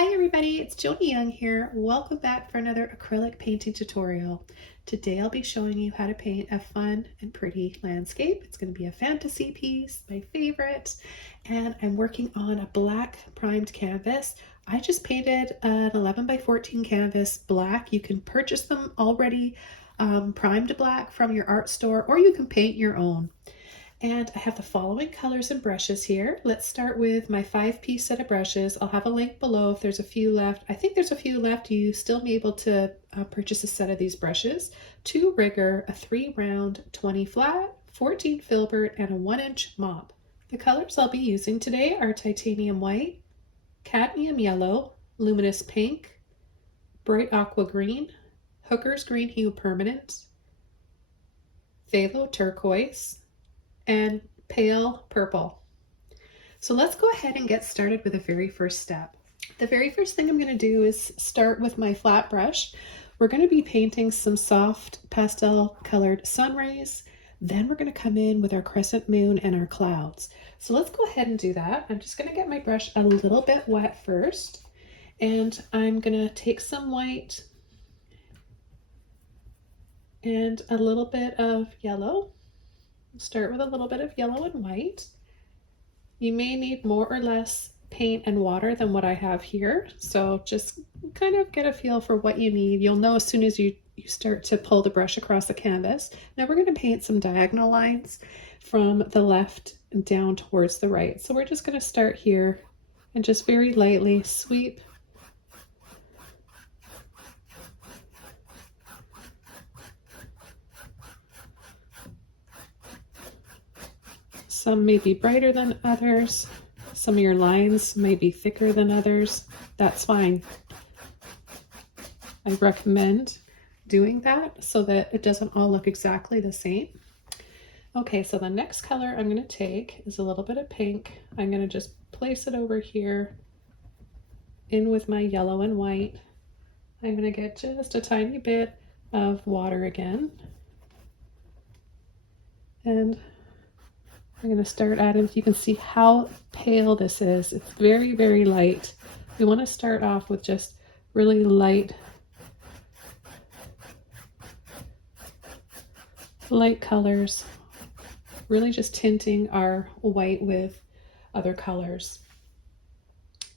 Hi everybody, it's Joni Young here. Welcome back for another acrylic painting tutorial. Today I'll be showing you how to paint a fun and pretty landscape. It's going to be a fantasy piece, my favorite, and I'm working on a black primed canvas. I just painted an 11 by 14 canvas black. You can purchase them already primed black from your art store, or you can paint your own. And I have the following colors and brushes here. Let's start with my 5-piece set of brushes. I'll have a link below if there's a few left. I think there's a few left. You still be able to purchase a set of these brushes. 2 rigger, a 3 round, 20 flat, 14 filbert, and a 1-inch mop. The colors I'll be using today are titanium white, cadmium yellow, luminous pink, bright aqua green, hooker's green hue permanent, phthalo turquoise, and pale purple. So let's go ahead and get started with the very first step. The very first thing I'm going to do is start with my flat brush. We're going to be painting some soft pastel colored sun rays. Then we're going to come in with our crescent moon and our clouds. So let's go ahead and do that. I'm just going to get my brush a little bit wet first, and I'm going to take some white and a little bit of yellow. Start with a little bit of yellow and white. You may need more or less paint and water than what I have here, so just kind of get a feel for what you need. You'll know as soon as you start to pull the brush across the canvas. Now we're going to paint some diagonal lines from the left down towards the right. So we're just going to start here and just very lightly sweep Some may be brighter than others. Some of your lines may be thicker than others. That's fine. I recommend doing that so that it doesn't all look exactly the same. Okay, so the next color I'm going to take is a little bit of pink. I'm going to just place it over here in with my yellow and white. I'm going to get just a tiny bit of water again. And I'm going to start adding. You can see how pale this is. It's very, very light. We want to start off with just really light colors, really just tinting our white with other colors.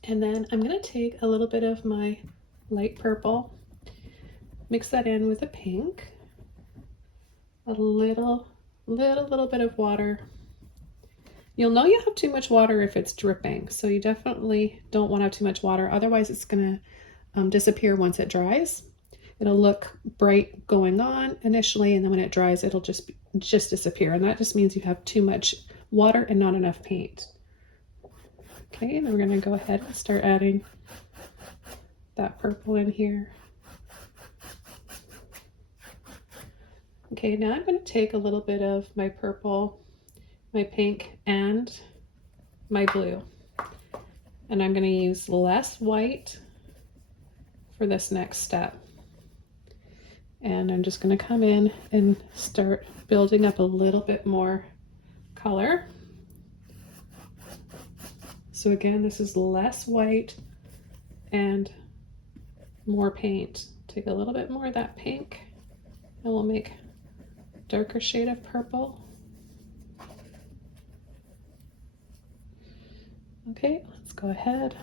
And then I'm going to take a little bit of my light purple, mix that in with a pink, a little bit of water. You'll know you have too much water if it's dripping, so you definitely don't want to have too much water, otherwise it's going to disappear once it dries. It'll look bright going on initially, and then when it dries it'll just disappear, and that just means you have too much water and not enough paint. Okay, and then we're going to go ahead and start adding that purple in here. Okay, now I'm going to take a little bit of my purple, my pink, and my blue, and I'm going to use less white for this next step. And I'm just going to come in and start building up a little bit more color. So again, this is less white and more paint. Take a little bit more of that pink and we'll make a darker shade of purple. Okay, let's go ahead.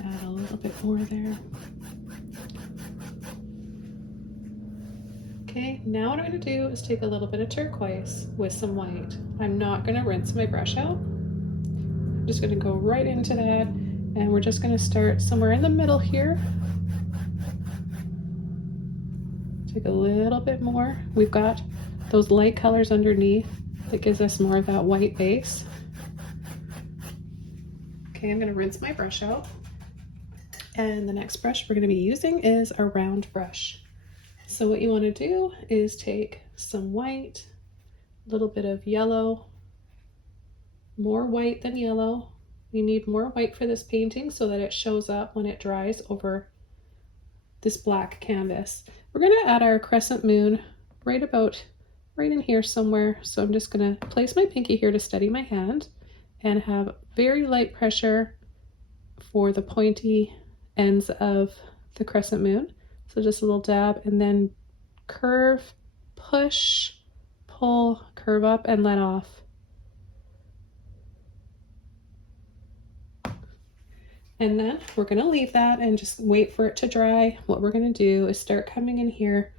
Add a little bit more there. Okay, now what I'm going to do is take a little bit of turquoise with some white. I'm not going to rinse my brush out. I'm just going to go right into that, and we're just going to start somewhere in the middle here. Take a little bit more. We've got those light colors underneath that gives us more of that white base. Okay, I'm going to rinse my brush out, and the next brush we're going to be using is a round brush. So what you want to do is take some white, a little bit of yellow, more white than yellow. You need more white for this painting so that it shows up when it dries over this black canvas. We're going to add our crescent moon right about right in here somewhere. So I'm just gonna place my pinky here to steady my hand and have very light pressure for the pointy ends of the crescent moon. So just a little dab, and then curve, push, pull, curve up, and let off. And then we're gonna leave that and just wait for it to dry. What we're gonna do is start coming in here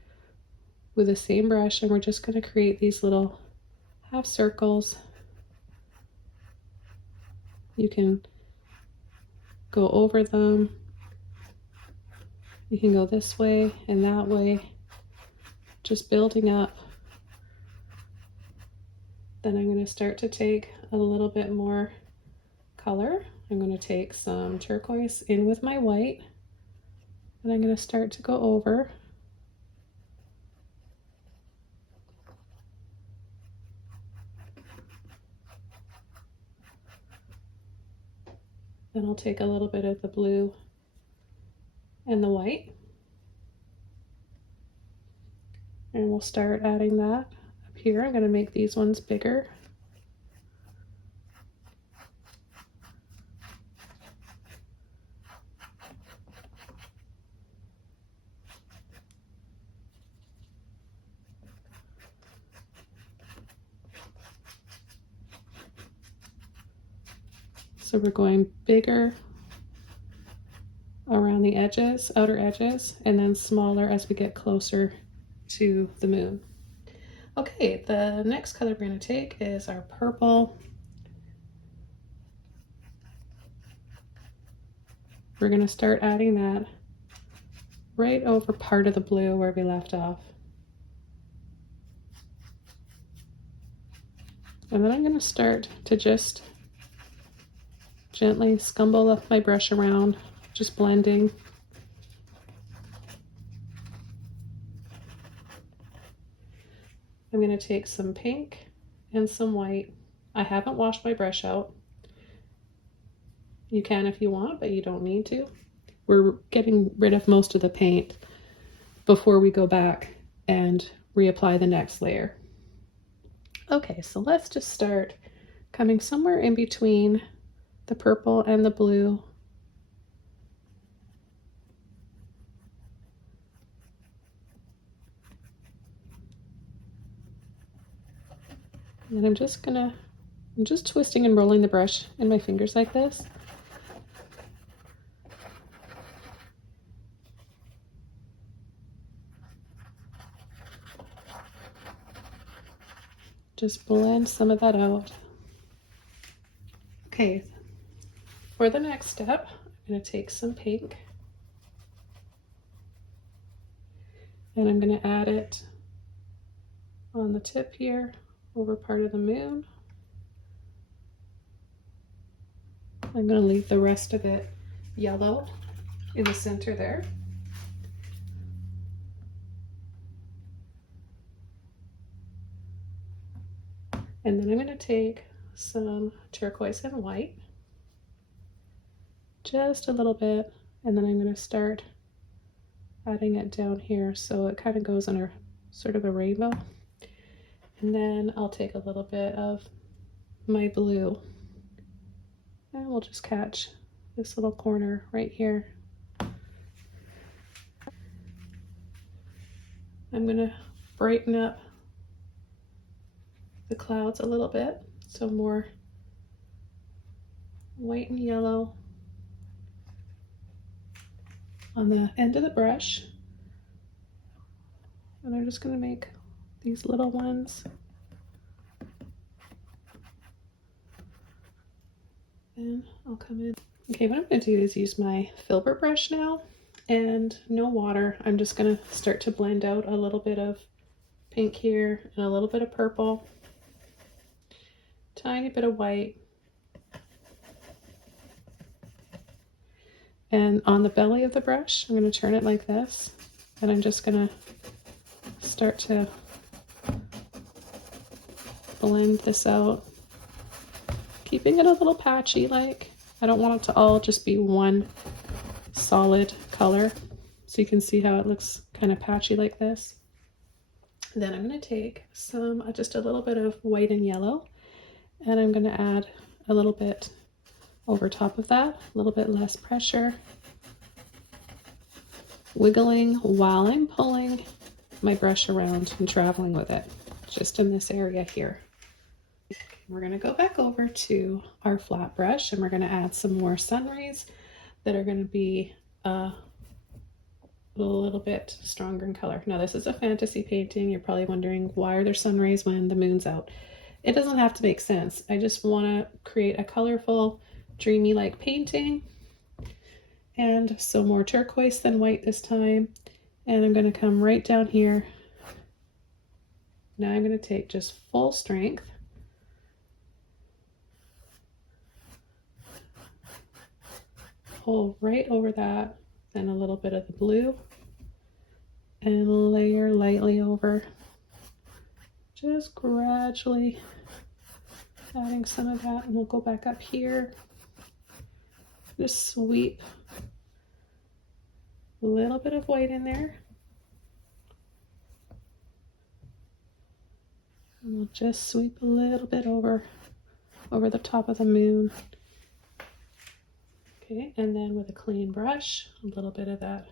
with the same brush, and we're just gonna create these little half circles. You can go over them. You can go this way and that way, just building up. Then I'm going to start to take a little bit more color. I'm going to take some turquoise in with my white, and I'm going to start to go over. Then I'll take a little bit of the blue and the white, and we'll start adding that up here. I'm going to make these ones bigger. So we're going bigger around the edges, outer edges, and then smaller as we get closer to the moon. Okay, the next color we're going to take is our purple. We're going to start adding that right over part of the blue where we left off. And then I'm going to start to just gently scumble my brush around, just blending. I'm going to take some pink and some white. I haven't washed my brush out. You can if you want, but you don't need to. We're getting rid of most of the paint before we go back and reapply the next layer. Okay, so let's just start coming somewhere in between the purple and the blue. And I'm just twisting and rolling the brush in my fingers like this. Just blend some of that out. Okay, for the next step, I'm going to take some pink and I'm going to add it on the tip here over part of the moon. I'm going to leave the rest of it yellow in the center there. And then I'm going to take some turquoise and white, just a little bit, and then I'm going to start adding it down here so it kind of goes on a sort of a rainbow. And then I'll take a little bit of my blue and we'll just catch this little corner right here. I'm going to brighten up the clouds a little bit, so more white and yellow on the end of the brush. And I'm just going to make these little ones. And I'll come in. Okay, what I'm going to do is use my Filbert brush now, and no water. I'm just going to start to blend out a little bit of pink here and a little bit of purple, tiny bit of white. And on the belly of the brush, I'm going to turn it like this, and I'm just going to start to blend this out, keeping it a little patchy. Like, I don't want it to all just be one solid color, so you can see how it looks kind of patchy like this. Then I'm going to take some, just a little bit of white and yellow, and I'm going to add a little bit over top of that, a little bit less pressure, wiggling while I'm pulling my brush around and traveling with it, just in this area here. We're going to go back over to our flat brush and we're going to add some more sun rays that are going to be a little bit stronger in color. Now this is a fantasy painting. You're probably wondering, why are there sun rays when the moon's out? It doesn't have to make sense. I just want to create a colorful, dreamy like painting. And so more turquoise than white this time. And I'm going to come right down here. Now I'm going to take just full strength. Pull right over that, then a little bit of the blue, and layer lightly over. Just gradually adding some of that, and we'll go back up here. Just sweep a little bit of white in there. And we'll just sweep a little bit over the top of the moon. Okay, and then with a clean brush, a little bit of that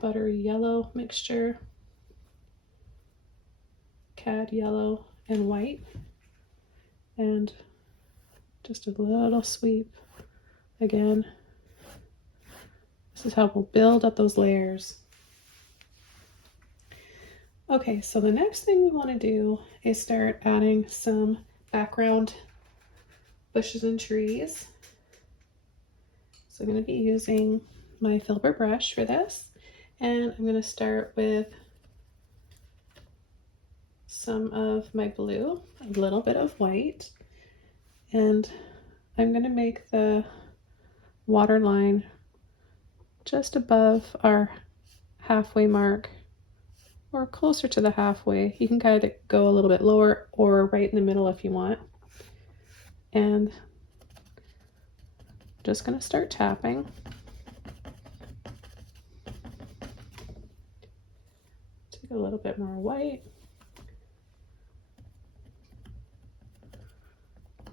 buttery yellow mixture, cad yellow and white, and just a little sweep again. This is how we'll build up those layers. Okay, so the next thing we want to do is start adding some background bushes and trees. So I'm going to be using my Filbert brush for this, and I'm going to start with some of my blue, a little bit of white, and I'm going to make the water line just above our halfway mark, or closer to the halfway. You can kind of go a little bit lower or right in the middle if you want. And just going to start tapping. Take a little bit more white.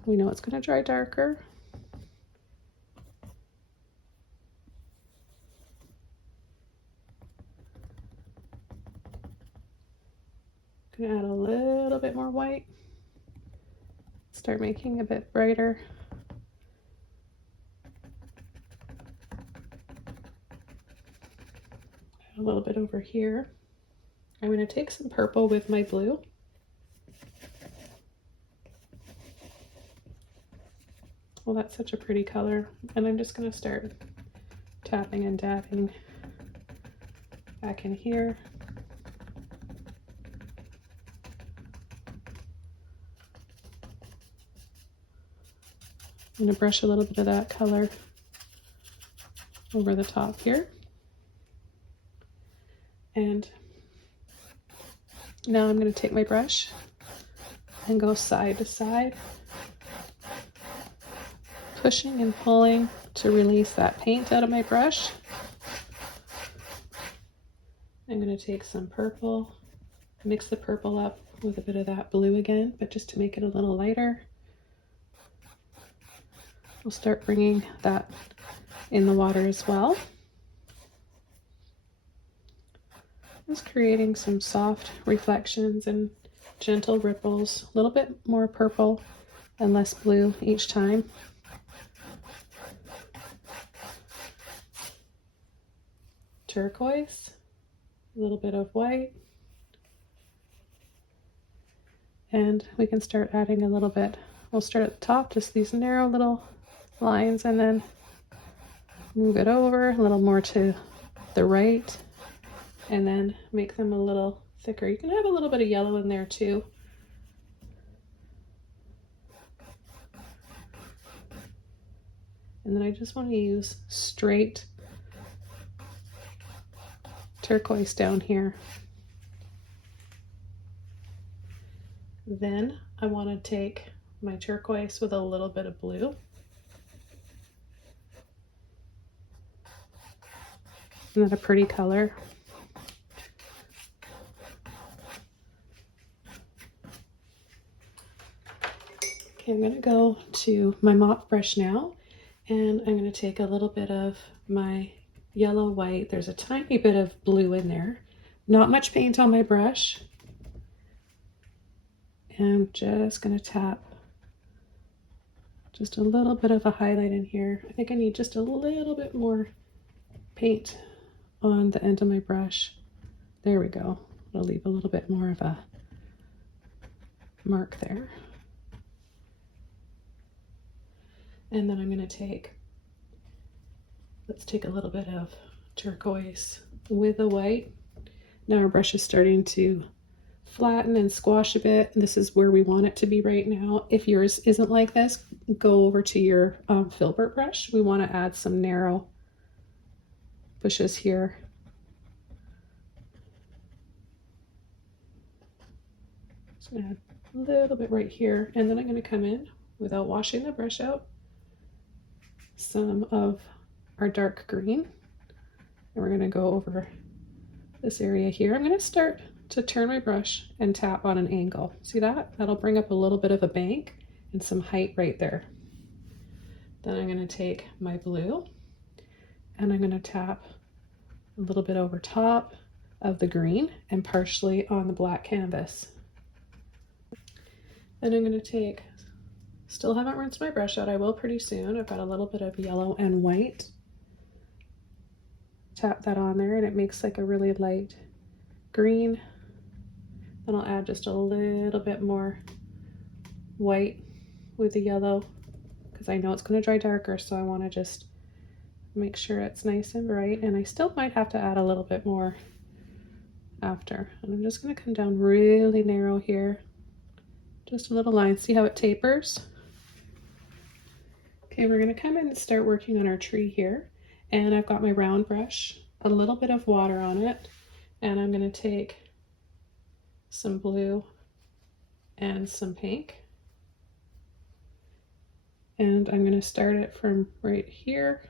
We know it's going to dry darker. Going to add a little bit more white. Start making a bit brighter. A little bit over here. I'm going to take some purple with my blue. Well, that's such a pretty color. And I'm just going to start tapping and dabbing back in here. I'm going to brush a little bit of that color over the top here. And now I'm going to take my brush and go side to side, pushing and pulling to release that paint out of my brush. I'm going to take some purple, mix the purple up with a bit of that blue again, but just to make it a little lighter. We'll start bringing that in the water as well. Just creating some soft reflections and gentle ripples, a little bit more purple and less blue each time. Turquoise, a little bit of white, and we can start adding a little bit. We'll start at the top, just these narrow little lines, and then move it over a little more to the right, and then make them a little thicker. You can have a little bit of yellow in there too. And then I just want to use straight turquoise down here. Then I want to take my turquoise with a little bit of blue. Isn't that a pretty color? Okay, I'm going to go to my mop brush now, and I'm going to take a little bit of my yellow white. There's a tiny bit of blue in there. Not much paint on my brush. And I'm just going to tap just a little bit of a highlight in here. I think I need just a little bit more paint on the end of my brush. There we go. I'll leave a little bit more of a mark there. And then I'm going to take, let's take a little bit of turquoise with the white. Now our brush is starting to flatten and squash a bit. This is where we want it to be right now. If yours isn't like this, go over to your Filbert brush. We want to add some narrow bushes here. Just going to add a little bit right here, and then I'm going to come in without washing the brush out, some of our dark green, and we're going to go over this area here. I'm going to start to turn my brush and tap on an angle. See that? That'll bring up a little bit of a bank and some height right there. Then I'm going to take my blue and I'm going to tap a little bit over top of the green and partially on the black canvas. Then I'm going to take, still haven't rinsed my brush out, I will pretty soon. I've got a little bit of yellow and white. Tap that on there and it makes like a really light green. Then I'll add just a little bit more white with the yellow because I know it's going to dry darker, so I want to just make sure it's nice and bright, and I still might have to add a little bit more after. And I'm just going to come down really narrow here, just a little line. See how it tapers? Okay, we're going to come in and start working on our tree here, and I've got my round brush, a little bit of water on it, and I'm going to take some blue and some pink, and I'm going to start it from right here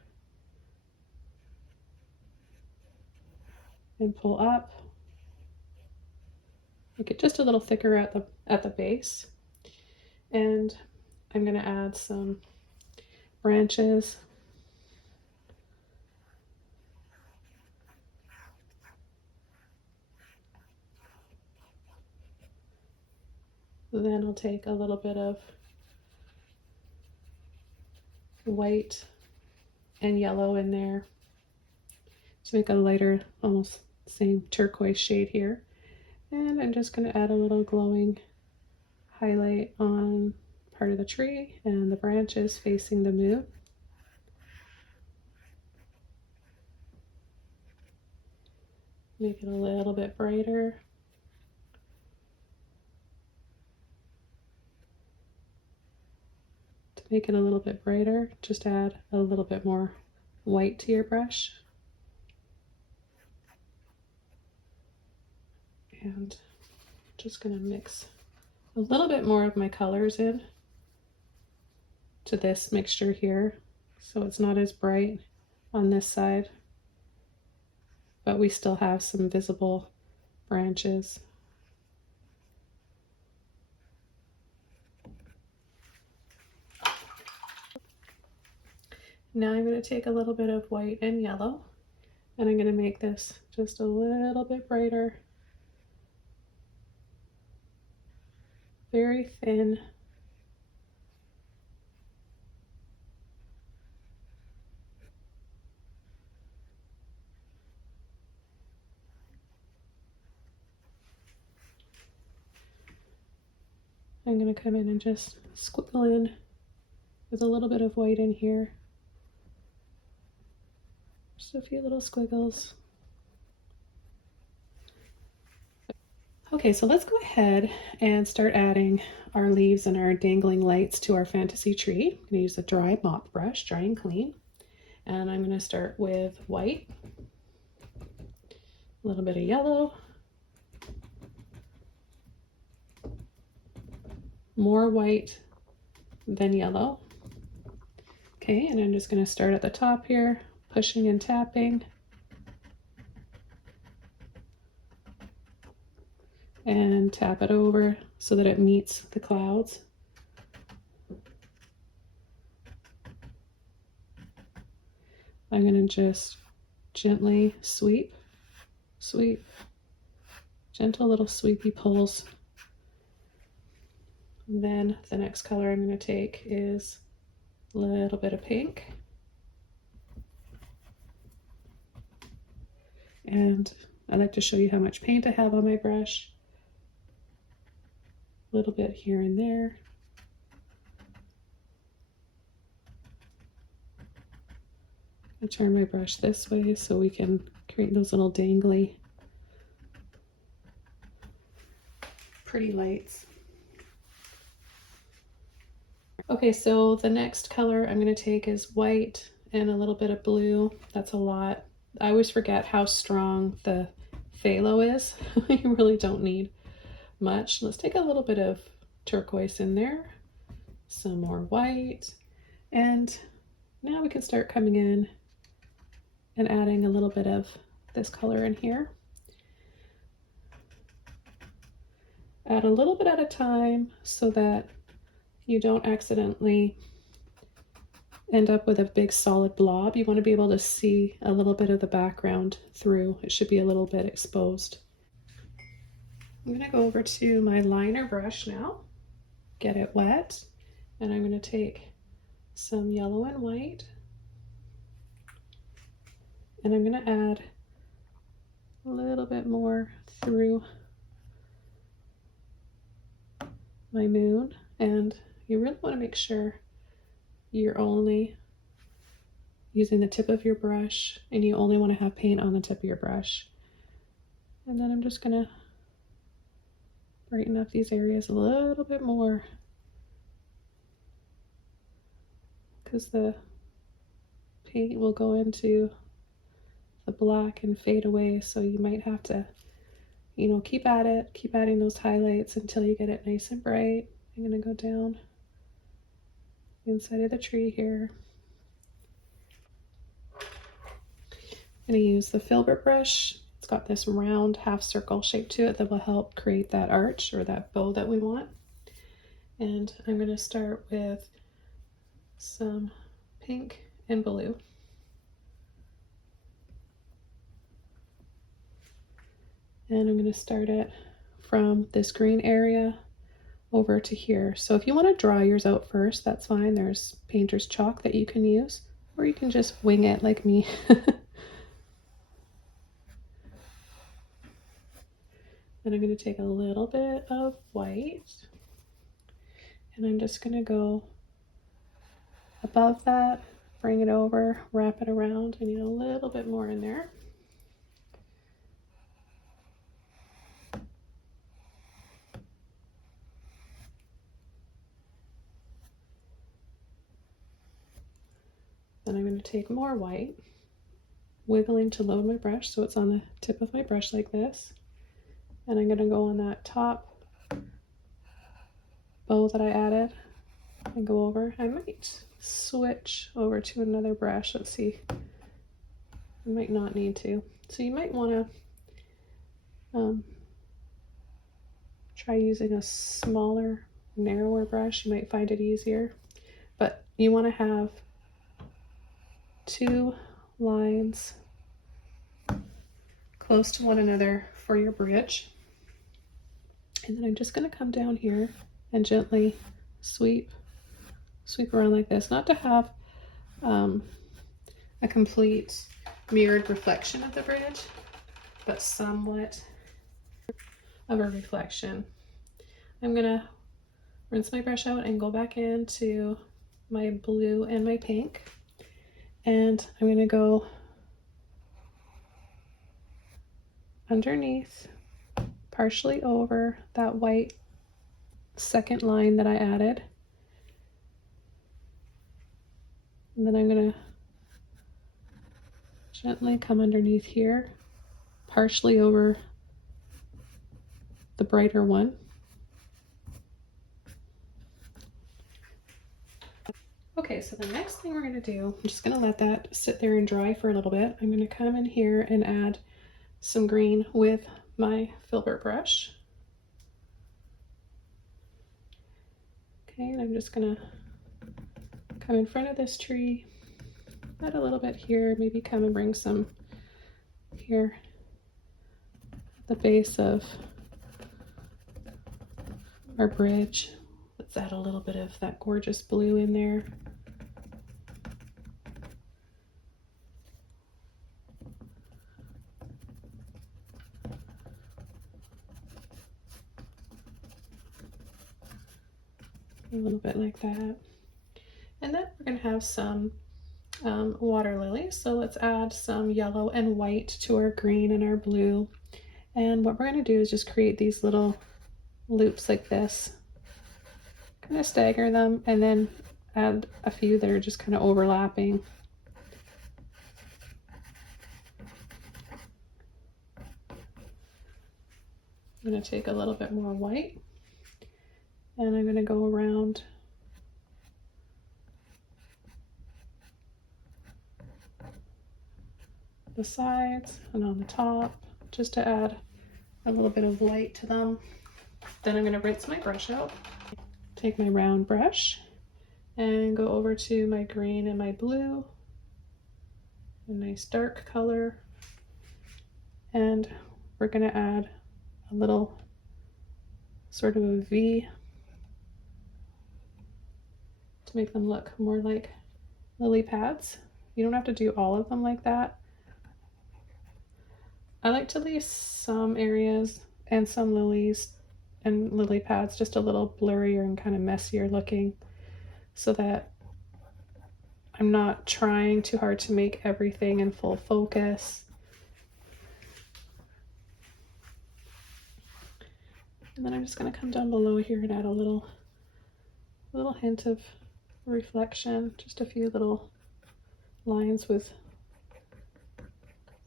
and pull up, make it just a little thicker at the base, and I'm going to add some branches. Then I'll take a little bit of white and yellow in there to make a lighter, almost same turquoise shade here. And I'm just going to add a little glowing highlight on part of the tree and the branches facing the moon. Make it a little bit brighter. To make it a little bit brighter, just add a little bit more white to your brush. And just going to mix a little bit more of my colors in to this mixture here, so it's not as bright on this side, but we still have some visible branches. Now I'm going to take a little bit of white and yellow, and I'm going to make this just a little bit brighter. Very thin. I'm going to come in and just squiggle in with a little bit of white in here. Just a few little squiggles. Okay, so let's go ahead and start adding our leaves and our dangling lights to our fantasy tree. I'm going to use a dry mop brush, dry and clean. And I'm going to start with white, a little bit of yellow, more white than yellow. Okay, and I'm just going to start at the top here, pushing and tapping. And tap it over so that it meets the clouds. I'm going to just gently sweep, sweep, gentle little sweepy pulls. And then the next color I'm going to take is a little bit of pink. And I like to show you how much paint I have on my brush. A little bit here and there. I turn my brush this way so we can create those little dangly, pretty lights. Okay, so the next color I'm going to take is white and a little bit of blue. That's a lot. I always forget how strong the phthalo is. You really don't need much. Let's take a little bit of turquoise in there, some more white, and now we can start coming in and adding a little bit of this color in here. Add a little bit at a time so that you don't accidentally end up with a big solid blob. You want to be able to see a little bit of the background through. It should be a little bit exposed. I'm going to go over to my liner brush now, get it wet, and I'm going to take some yellow and white, and I'm going to add a little bit more through my moon. And you really want to make sure you're only using the tip of your brush and you only want to have paint on the tip of your brush. And then I'm just going to brighten up these areas a little bit more because the paint will go into the black and fade away, so you might have to, you know, keep at it, keep adding those highlights until you get it nice and bright. I'm going to go down inside of the tree here. I'm going to use the Filbert brush. It's got this round half circle shape to it that will help create that arch or that bow that we want. And I'm going to start with some pink and blue. And I'm going to start it from this green area over to here. So if you want to draw yours out first, that's fine. There's painter's chalk that you can use, or you can just wing it like me. And I'm going to take a little bit of white, and I'm just going to go above that, bring it over, wrap it around. I need a little bit more in there. Then I'm going to take more white, wiggling to load my brush so it's on the tip of my brush like this. And I'm going to go on that top bow that I added and go over. I might switch over to another brush. Let's see. I might not need to. So you might want to try using a smaller, narrower brush. You might find it easier. But you want to have two lines close to one another for your bridge. And then I'm just going to come down here and gently sweep around like this, not to have a complete mirrored reflection of the bridge, but somewhat of a reflection. I'm going to rinse my brush out and go back into my blue and my pink, and I'm going to go underneath, partially over that white second line that I added. And then I'm going to gently come underneath here, partially over the brighter one. Okay, so the next thing we're going to do, I'm just going to let that sit there and dry for a little bit. I'm going to come in here and add some green with my Filbert brush. Okay, and I'm just going to come in front of this tree add a little bit here, maybe come and bring some here at the base of our bridge. Let's add a little bit of that gorgeous blue in there. A little bit like that. And then we're going to have some water lilies. So let's add some yellow and white to our green and our blue. And what we're going to do is just create these little loops like this. Kind of stagger them and then add a few that are just kind of overlapping. I'm going to take a little bit more white and I'm going to go around the sides and on the top just to add a little bit of light to them. Then I'm going to rinse my brush out. Take my round brush and go over to my green and my blue, a nice dark color, and we're going to add a little sort of a V to make them look more like lily pads. You don't have to do all of them like that. I like to leave some areas and some lilies and lily pads just a little blurrier and kind of messier looking, so that I'm not trying too hard to make everything in full focus. And then I'm just going to come down below here and add a little hint of reflection, just a few little lines with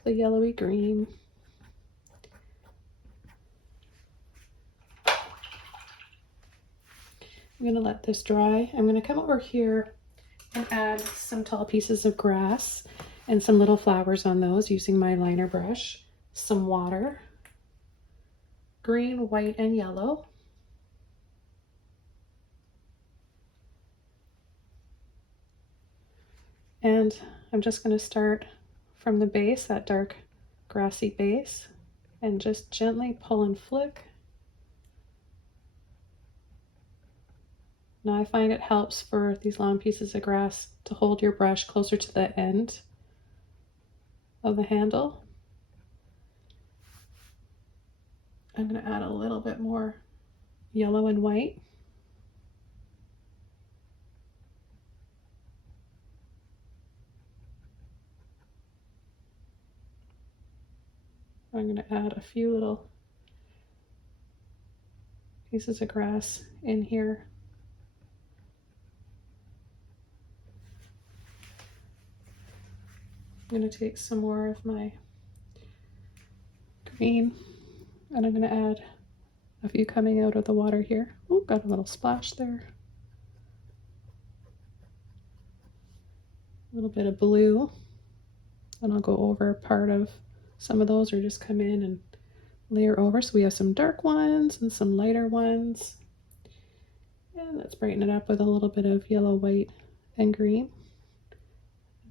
the yellowy green. I'm going to let this dry. I'm going to come over here and add some tall pieces of grass and some little flowers on those using my liner brush, some water, green, white, and yellow. And I'm just going to start from the base, that dark grassy base, and just gently pull and flick. Now I find it helps for these long pieces of grass to hold your brush closer to the end of the handle. I'm going to add a little bit more yellow and white. I'm going to add a few little pieces of grass in here. I'm going to take some more of my green and I'm going to add a few coming out of the water here. Oh, got a little splash there. A little bit of blue, and I'll go over part of some of those or just come in and layer over. So we have some dark ones and some lighter ones. And let's brighten it up with a little bit of yellow, white, and green.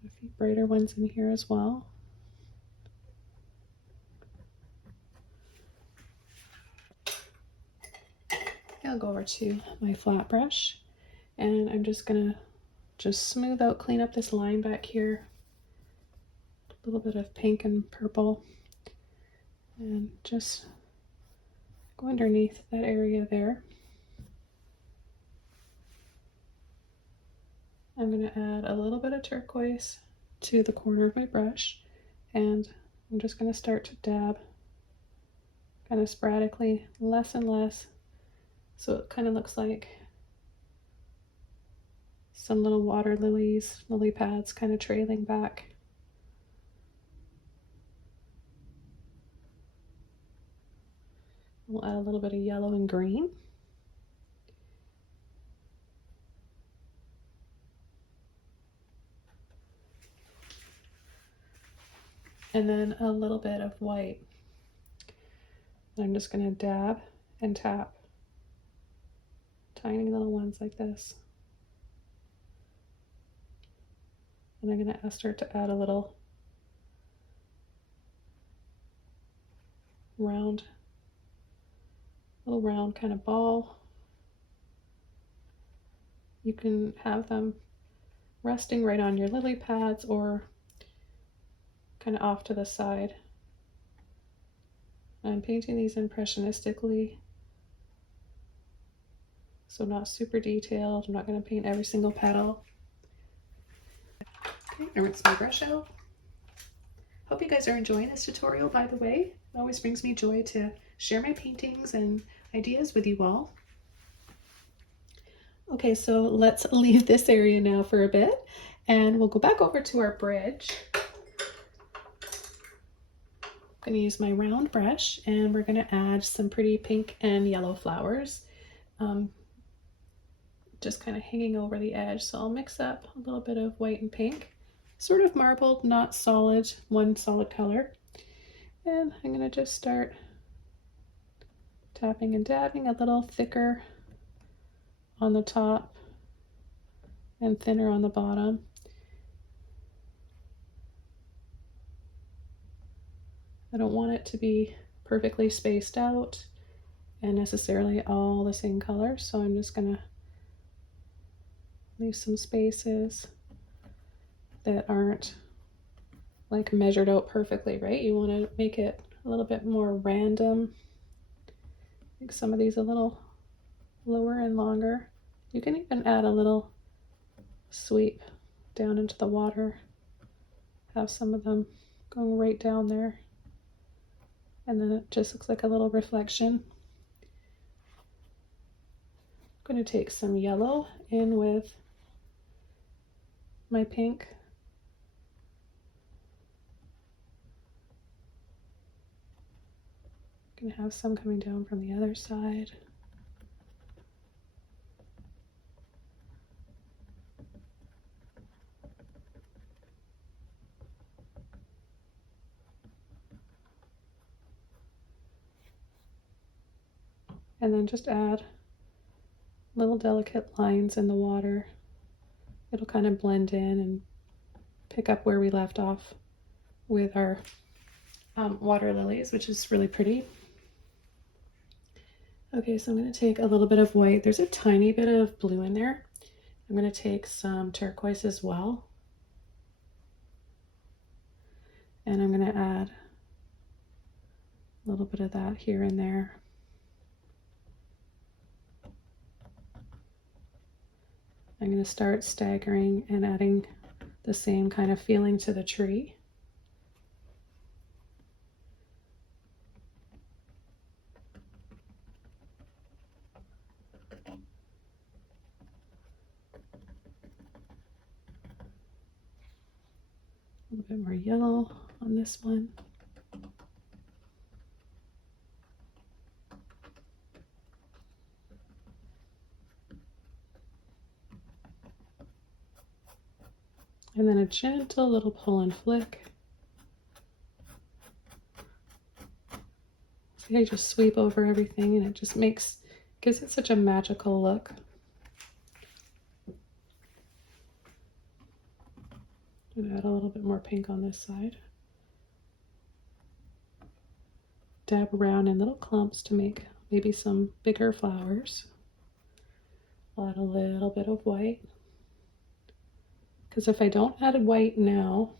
A few brighter ones in here as well. I'll go over to my flat brush and I'm just gonna smooth out, clean up this line back here. A little bit of pink and purple, and just go underneath that area there. I'm going to add a little bit of turquoise to the corner of my brush, and I'm just going to start to dab kind of sporadically, less and less, so it kind of looks like some little water lilies, lily pads kind of trailing back. We'll add a little bit of yellow and green. And then a little bit of white. I'm just going to dab and tap tiny little ones like this. And I'm going to start to add a little round kind of ball. You can have them resting right on your lily pads or kind of off to the side. I'm painting these impressionistically, so not super detailed. I'm not going to paint every single petal. Okay, I rinse my brush out. Hope you guys are enjoying this tutorial, by the way. It always brings me joy to share my paintings and ideas with you all. Okay, so let's leave this area now for a bit, and we'll go back over to our bridge. I'm going to use my round brush, and we're going to add some pretty pink and yellow flowers, just kind of hanging over the edge. So I'll mix up a little bit of white and pink, sort of marbled, not solid, one solid color. And I'm going to just start tapping and dabbing a little thicker on the top and thinner on the bottom. I don't want it to be perfectly spaced out and necessarily all the same color, so I'm just going to leave some spaces that aren't like measured out perfectly, right? You want to make it a little bit more random. Make some of these a little lower and longer. You can even add a little sweep down into the water. Have some of them going right down there. And then it just looks like a little reflection. I'm going to take some yellow in with my pink. I'm going to have some coming down from the other side. And then just add little delicate lines in the water. It'll kind of blend in and pick up where we left off with our water lilies, which is really pretty. Okay, so I'm going to take a little bit of white. There's a tiny bit of blue in there. I'm going to take some turquoise as well. And I'm going to add a little bit of that here and there. I'm going to start staggering and adding the same kind of feeling to the tree. A little bit more yellow on this one. And then a gentle little pull and flick. See, I just sweep over everything and it just gives it such a magical look. I'm gonna add a little bit more pink on this side. Dab around in little clumps to make maybe some bigger flowers. I'll add a little bit of white. Because if I don't add white now,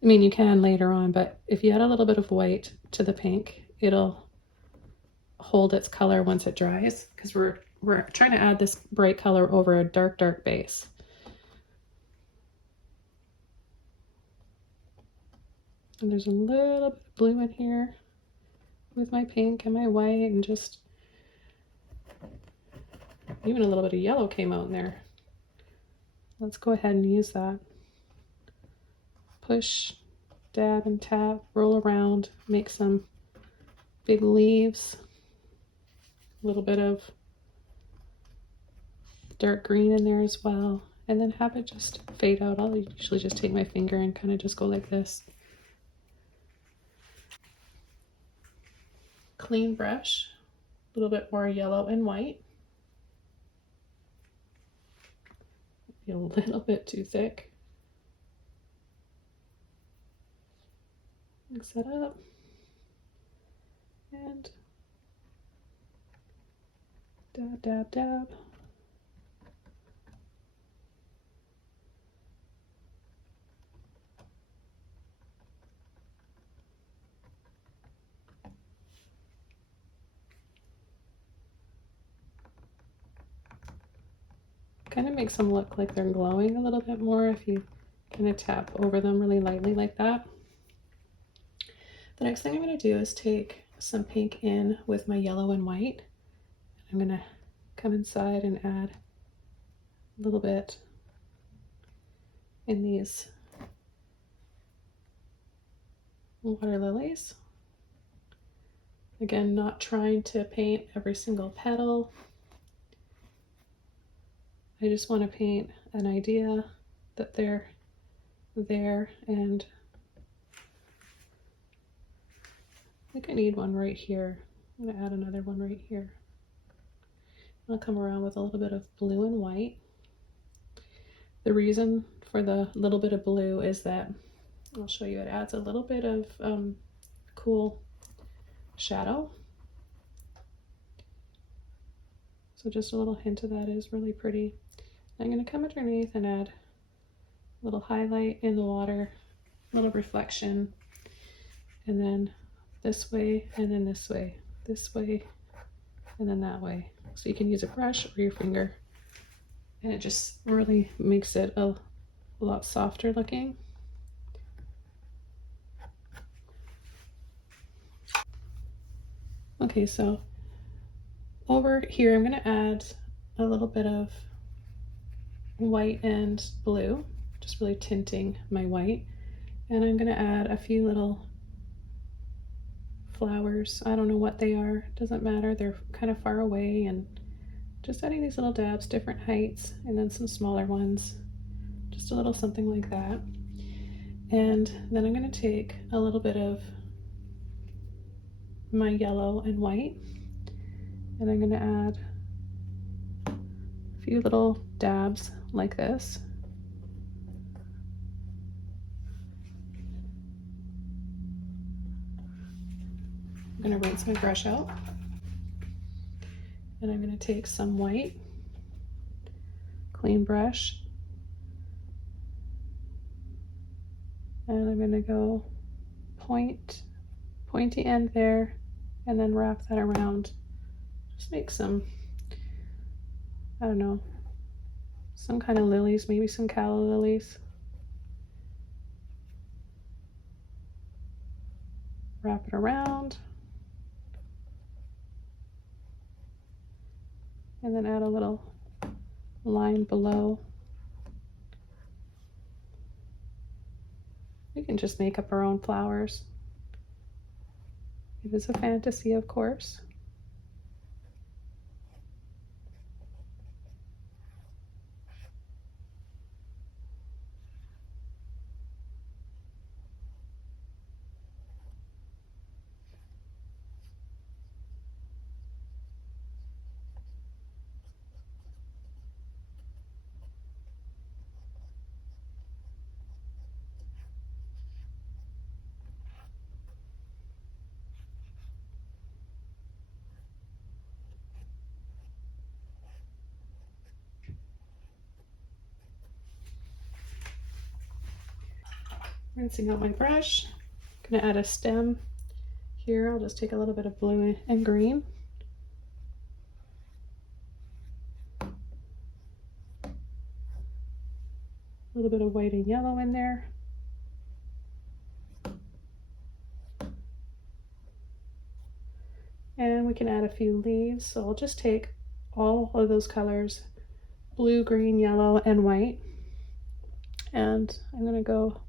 I mean, you can later on, but if you add a little bit of white to the pink, it'll hold its color once it dries, because we're trying to add this bright color over a dark, dark base. And there's a little bit of blue in here with my pink and my white, and just even a little bit of yellow came out in there. Let's go ahead and use that. Push, dab and tap, roll around, make some big leaves, a little bit of dark green in there as well, and then have it just fade out. I'll usually just take my finger and kind of just go like this. Clean brush, a little bit more yellow and white. Maybe a little bit too thick. Mix that up. And dab, dab, dab. Kind of makes them look like they're glowing a little bit more if you kind of tap over them really lightly like that. The next thing I'm going to do is take some pink in with my yellow and white. I'm going to come inside and add a little bit in these water lilies. Again, not trying to paint every single petal. I just want to paint an idea that they're there, and I think I need one right here. I'm going to add another one right here. I'll come around with a little bit of blue and white. The reason for the little bit of blue is that, I'll show you, it adds a little bit of cool shadow. So just a little hint of that is really pretty. I'm going to come underneath and add a little highlight in the water, a little reflection, and then this way, and then this way, and then that way. So you can use a brush or your finger, and it just really makes it a lot softer looking. Okay, so over here I'm going to add a little bit of white and blue, just really tinting my white, and I'm going to add a few little flowers. I don't know what they are, doesn't matter, they're kind of far away, and just adding these little dabs, different heights, and then some smaller ones, just a little something like that. And then I'm going to take a little bit of my yellow and white, and I'm going to add a few little dabs like this. I'm going to rinse my brush out, and I'm going to take some white, clean brush, and I'm going to go pointy end there, and then wrap that around. Just make some, I don't know, some kind of lilies, maybe some calla lilies. Wrap it around, and then add a little line below. We can just make up our own flowers. It is a fantasy, of course. Rinsing out my brush. I'm going to add a stem here. I'll just take a little bit of blue and green. A little bit of white and yellow in there. And we can add a few leaves. So I'll just take all of those colors, blue, green, yellow, and white. And I'm going to go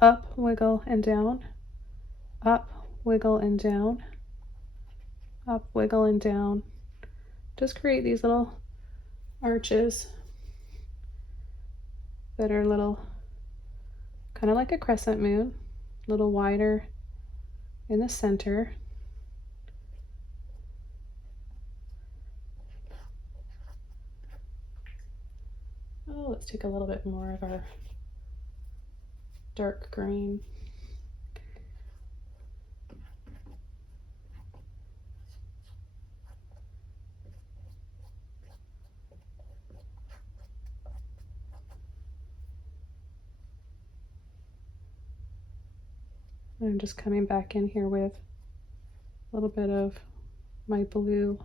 up, wiggle, and down, up, wiggle, and down, up, wiggle, and down. Just create these little arches that are little, kind of like a crescent moon, a little wider in the center. Oh, let's take a little bit more of our dark green. I'm just coming back in here with a little bit of my blue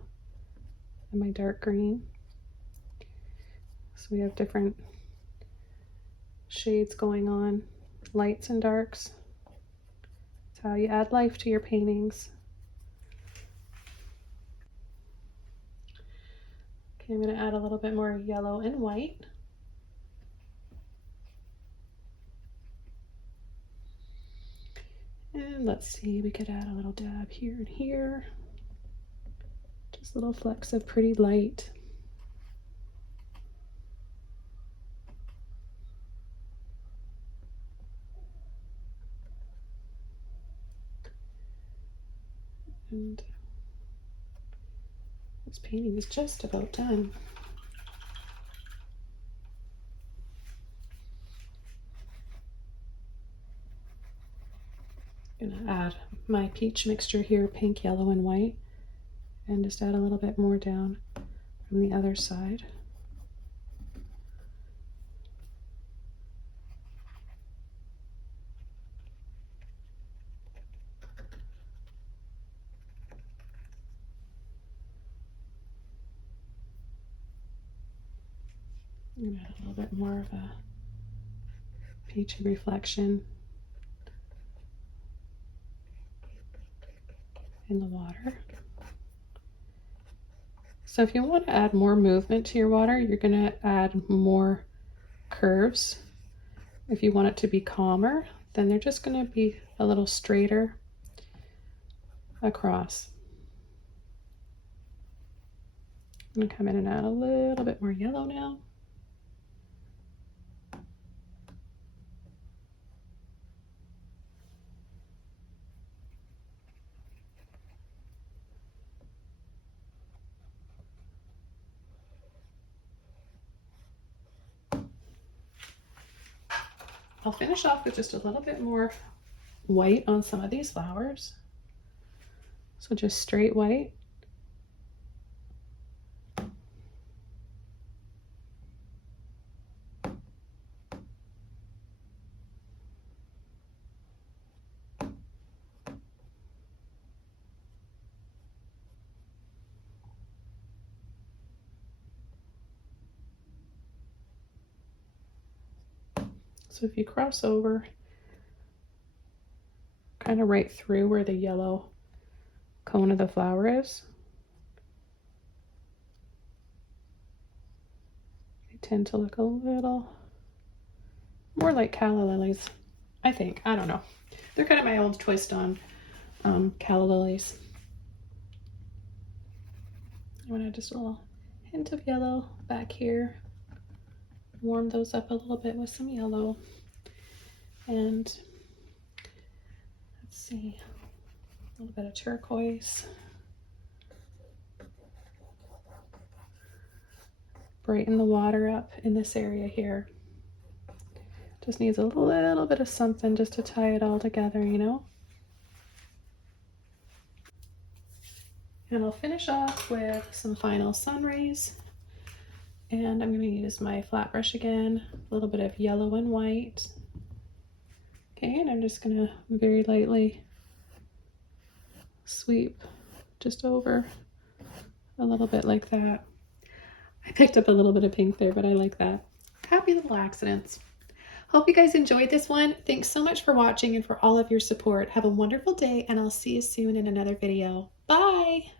and my dark green. So we have different shades going on, lights and darks. That's how you add life to your paintings. Okay, I'm going to add a little bit more yellow and white. And let's see, we could add a little dab here and here. Just little flecks of pretty light. And this painting is just about done. I'm gonna add my peach mixture here, pink, yellow, and white, and just add a little bit more down from the other side. I'm gonna add a little bit more of a peachy reflection in the water. So if you want to add more movement to your water, you're going to add more curves. If you want it to be calmer, then they're just going to be a little straighter across. I'm going to come in and add a little bit more yellow now. I'll finish off with just a little bit more white on some of these flowers. So just straight white. So if you cross over kind of right through where the yellow cone of the flower is, they tend to look a little more like calla lilies, I think. I don't know. They're kind of my old twist on calla lilies. I'm going to add just a little hint of yellow back here. Warm those up a little bit with some yellow. And let's see, a little bit of turquoise. Brighten the water up in this area here. Just needs a little bit of something just to tie it all together, you know? And I'll finish off with some final sun rays. And I'm going to use my flat brush again, a little bit of yellow and white. Okay, and I'm just going to very lightly sweep just over a little bit like that. I picked up a little bit of pink there, but I like that. Happy little accidents. Hope you guys enjoyed this one. Thanks so much for watching and for all of your support. Have a wonderful day, and I'll see you soon in another video. Bye!